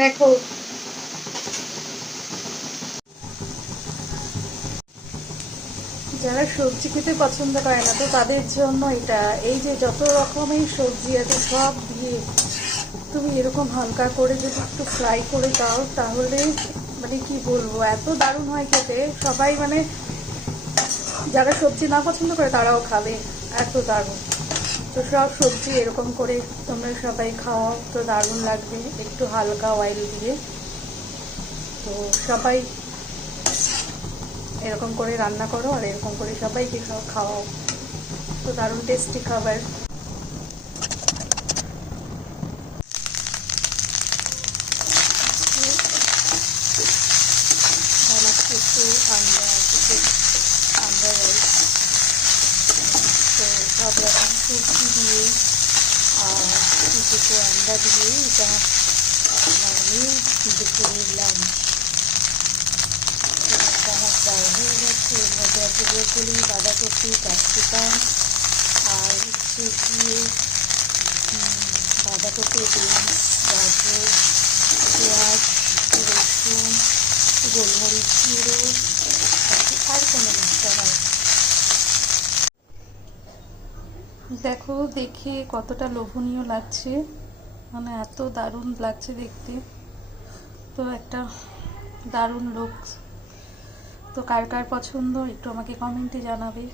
দেখো যারা সবজি খেতে পছন্দ করে না তো তাদের জন্য এটা, এই যে যত রকমের সবজি আছে সব দিয়ে তুমি এরকম হালকা করে যদি একটু ফ্রাই করে দাও তাহলে মানে কি বলবো, এত দারুণ হয় খেতে। সবাই মানে যারা সবজি না পছন্দ করে তারাও খাবে, এত দারুণ। তো সব সবজি এরকম করে তোমরা সবাই খাওয়াও, তো দারুণ লাগবে একটু হালকা অয়েল দিয়ে। তো সবাই এরকম করে রান্না করো আর এরকম করে সবাইকে খাওয়াও, তো দারুণ টেস্টি খাবার। বানাচ্ছি একটু আন্ডা রাইস। তো সব রকম সবজি দিয়ে আর দুটো আন্ডা দিয়ে এটা বানিয়ে দুপুরের লাঞ্চ। আমার ফ্রাই হয়ে গেছে, এর মধ্যে আছে ব্রোকলি, বাঁধাকপি, ক্যাপসিকাম আর হচ্ছে গিয়ে বাঁধাকপি, বিনস, গাজর, পেঁয়াজ, রসুন, গোলমরিচ গুঁড়ো আর কোনো মশলা নয়। দেখো দেখে কতটা লোভনীয় লাগছে, মানে এত দারুণ লাগছে দেখতে। তো একটা দারুণ লুক। তো কার কার পছন্দ একটু আমাকে কমেন্টে জানাবে।